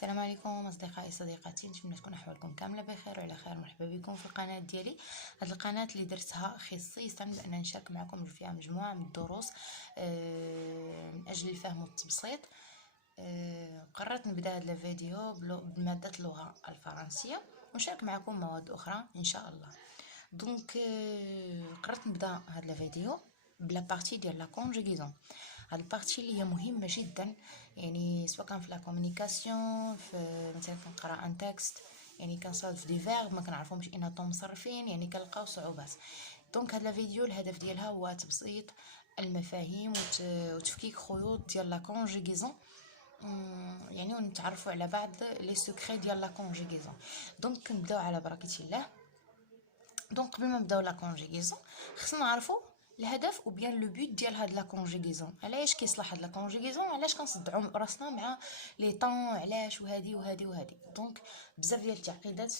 السلام عليكم اصدقائي صديقاتي، نتمنى تكون احوالكم كامله بخير وعلى خير. مرحبا بكم في القناه ديالي. هذه القناه اللي درتها خصيصا بان نشارك معكم فيها مجموعه من الدروس من اجل الفهم والتبسيط. قررت نبدا هذا الفيديو بماده اللغه الفرنسيه ونشارك معكم مواد اخرى ان شاء الله. دونك قررت نبدا هذا الفيديو بلا بارتي ديال لا كونجوغيزون. هاد البارتي اللي هي مهمه جدا، يعني سواء كان في لا كومونيكاسيون، في مثلا كنقرا ان تكست، يعني كنصادف دي فيرب ما كنعرفهمش اناتهم مصرفين، يعني كنلقاو صعوبات. دونك هاد الفيديو الهدف ديالها هو تبسيط المفاهيم وتفكيك خيوط ديال لا كونجوغيزون، يعني ونتعرفوا على بعض لي سيكري ديال لا كونجوغيزون. دونك كنبداو على بركه الله. دونك قبل ما نبداو لا كونجوغيزون خصنا نعرفوا الهدف او بيان لو بوت ديال هاد لا كونجوغيزون. علاش كيصلح هاد لا كونجوغيزون، علاش كنصدعوا راسنا مع لي طون، علاش وهادي وهادي وهادي. دونك بزاف ديال التعقيدات،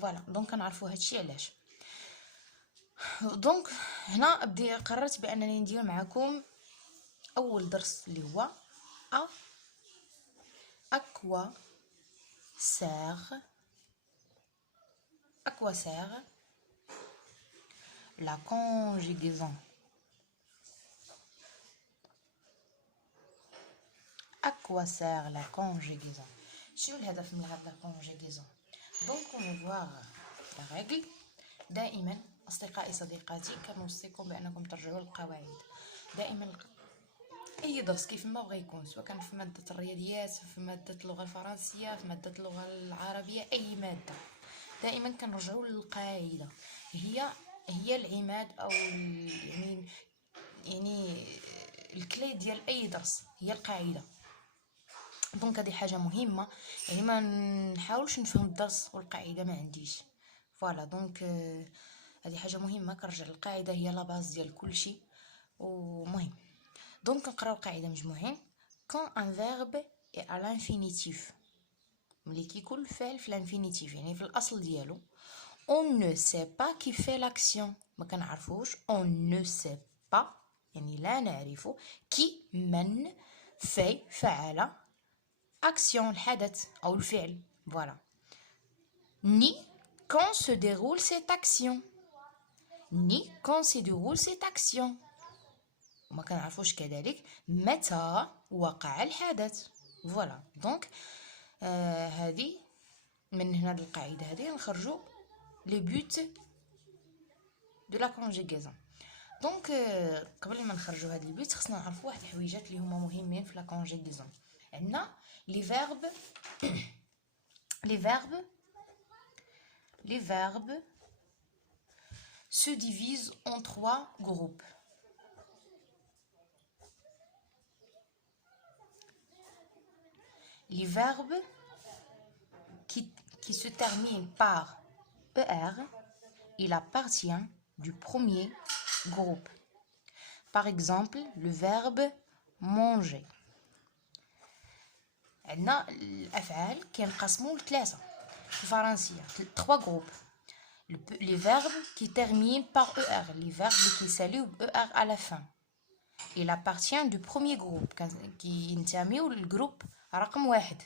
فوالا. دونك كنعرفوا هادشي علاش. دونك هنا قررت بانني ندير معكم اول درس اللي هو اكوا سير la conjugaison. À quoi sert la conjugaison? شنو الهدف من هاد لا كونجوغيزون؟ دونك on va voir la règle. دائما اصدقائي صديقاتي كنوصيكم بانكم ترجعوا للقواعد. دائما اي درس كيف ما بغى يكون، سواء كان في ماده الرياضيات، في ماده اللغه الفرنسيه، في ماده اللغه العربيه، اي ماده دائما كنرجعوا للقاعده. هي العماد او يعني الكلي ديال اي درس هي القاعده. دونك هذه حاجه مهمه، يعني ما نحاولش نفهم الدرس والقاعده ما عنديش. فوالا دونك هذه حاجه مهمه، كنرجع للقاعده، هي لا باز ديال كل شيء ومهم. دونك نقراو القاعده مجموعين. quand un verbe est à l'infinitif، ملي كيكون الفعل في الانفينيتيف يعني في الاصل ديالو، on ne sait pas qui fait l'action، ما كنعرفوش. on ne sait pas يعني لا نعرف qui من fait فعل action الحدث او الفعل، voilà. ni quand se déroule cette action، ni quand se déroule cette action، وما كنعرفوش كذلك متى وقع الحدث، فوالا. دونك هذه من هنا القاعده هذه نخرجوا لي بوت دو لا كونجوغيزون. دونك قبل ما نخرجوا هاد لي بوت خصنا نعرفوا واحد الحويجات اللي هما مهمين في لا كونجوغيزون. عندنا لي فيرب les verbes se divisent en 3 groupes. Les verbes qui se terminent par ER, il appartient du premier groupe. Par exemple, le verbe manger. عندنا الأفعال كينقسموا لثلاثة في الفرنسية، 3 groupes. Les verbes qui terminent par ER, les verbes qui s'allument ER à la fin. Il appartient du premier groupe, qui ينتميو للجروب رقم 1.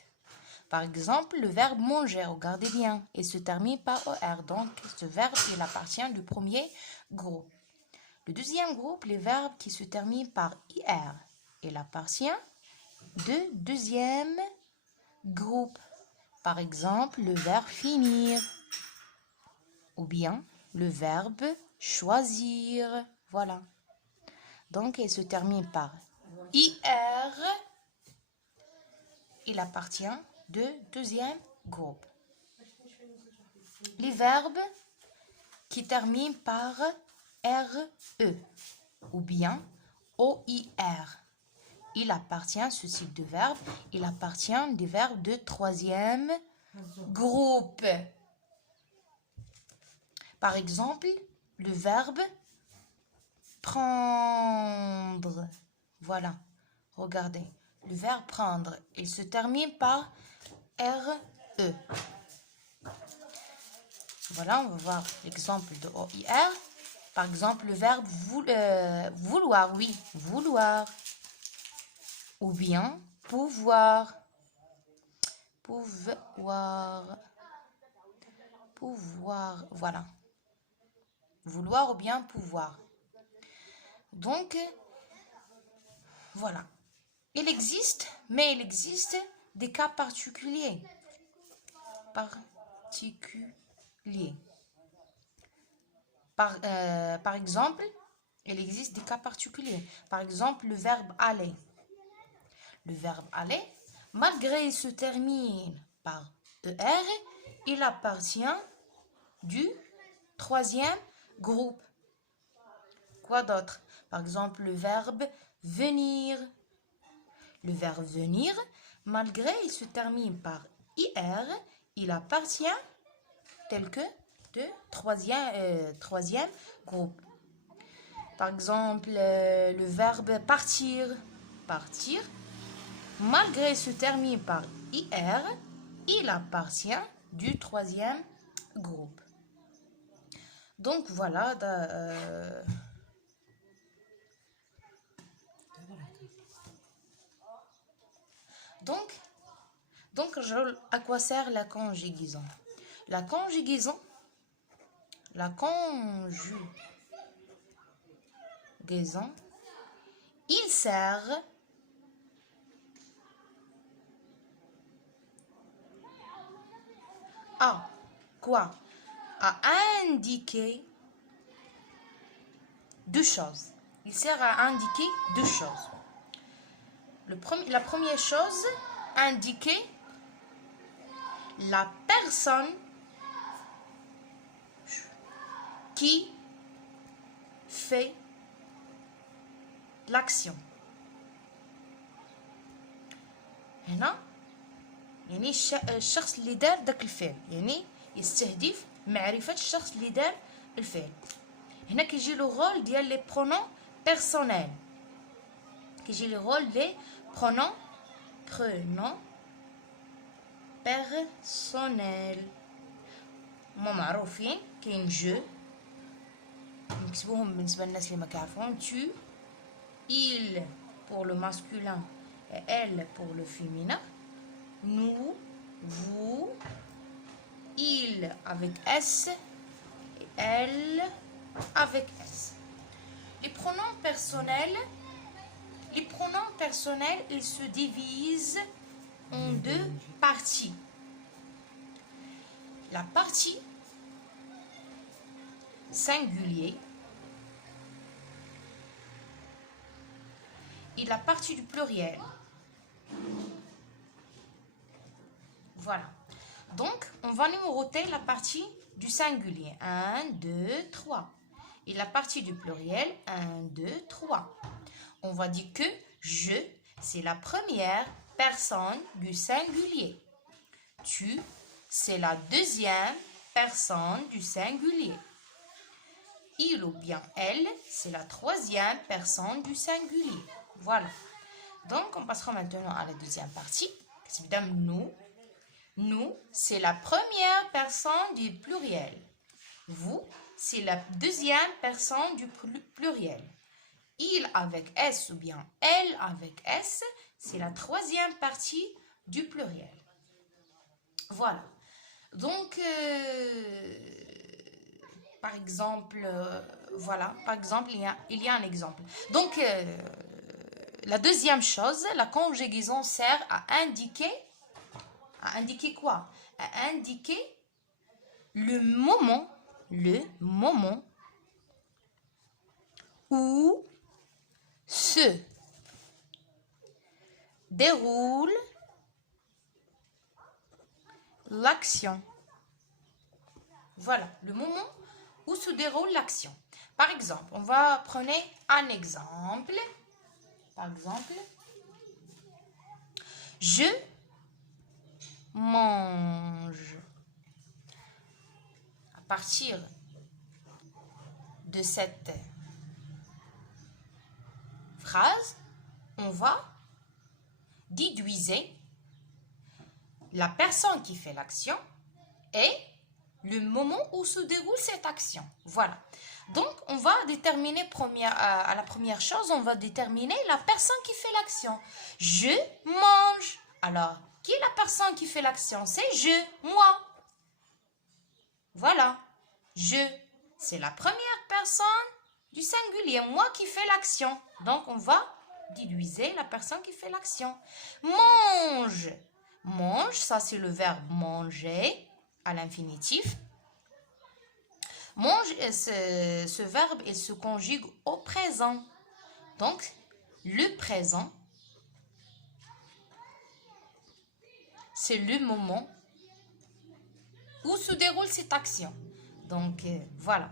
Par exemple, le verbe manger, regardez bien, il se termine par ER, donc ce verbe il appartient du premier groupe. Le deuxième groupe, les verbes qui se terminent par IR, il appartient du deuxième groupe. Par exemple, le verbe finir ou bien le verbe choisir, voilà. Donc il se termine par IR, il appartient du deuxième groupe. Les verbes qui terminent par RE ou bien OIR, il appartient, ce type de verbe, il appartient des verbes de troisième groupe. Par exemple, le verbe prendre, voilà, regardez, le verbe prendre, il se termine par RE. Voilà, on va voir l'exemple de OIR. Par exemple, le verbe vouloir, oui, vouloir. Ou bien pouvoir. pouvoir, voilà. Vouloir ou bien pouvoir. Donc, voilà. Il existe des cas particuliers. Par exemple, il existe des cas particuliers. Par exemple, le verbe aller. Le verbe aller, malgré qu'il se termine par ER, il appartient du troisième groupe. Quoi d'autre? Par exemple, le verbe venir. Le verbe venir, malgré qu'il se termine par IR, il appartient tel que de troisième groupe. Par exemple, le verbe partir. Partir, malgré qu'il se termine par IR, il appartient du troisième groupe. Donc voilà. Donc, à quoi sert la conjugaison? La conjugaison, il sert à quoi? À indiquer deux choses. Il sert à indiquer deux choses. La première chose, indiquer la personne qui fait l'action. هنا يعني الشخص اللي دار داك الفعل، يعني يستهدف معرفة الشخص اللي دار الفعل. هنا كيجي لو رول ديال لي برونون بيرسونيل. كيجي لي رول دي برونون بيرسونيل. هما معروفين. كاين جو نكتبوهم بالنسبة للناس اللي ما كيعرفوهم. tu, il pour le masculin et elle pour le féminin. Nous, vous, il avec S et elle avec S. Les pronoms personnels, ils se divisent en deux parties. La partie singulier et la partie du pluriel. Voilà. Donc, on va numéroter la partie du singulier. 1, 2, 3. Et la partie du pluriel, 1, 2, 3. On va dire que je, c'est la première personne du singulier. Tu, c'est la deuxième personne du singulier. Il ou bien elle, c'est la troisième personne du singulier. Voilà. Donc, on passera maintenant à la deuxième partie. C'est évidemment nous. Nous, c'est la première personne du pluriel. Vous, c'est la deuxième personne du pluriel. Il avec S ou bien elle avec S, c'est la troisième partie du pluriel. Voilà. Donc, par exemple, voilà. Par exemple, il y a un exemple. Donc, la deuxième chose, la conjugaison sert à indiquer quoi? À indiquer le moment où se déroule l'action. Voilà, le moment où se déroule l'action. Par exemple, on va prendre un exemple. Par exemple, je mange. À partir de cette phrase, on va déduire la personne qui fait l'action et le moment où se déroule cette action. Voilà. Donc, on va déterminer à la première chose, on va déterminer la personne qui fait l'action. Je mange. Alors, Qui est la personne qui fait l'action? C'est je, moi. Voilà. Je, c'est la première personne du singulier. Moi qui fais l'action. Donc, on va diviser la personne qui fait l'action. Mange. Mange, ça c'est le verbe manger à l'infinitif. Mange, ce verbe, il se conjugue au présent. Donc, le présent, c'est le moment où se déroule cette action. Donc, voilà.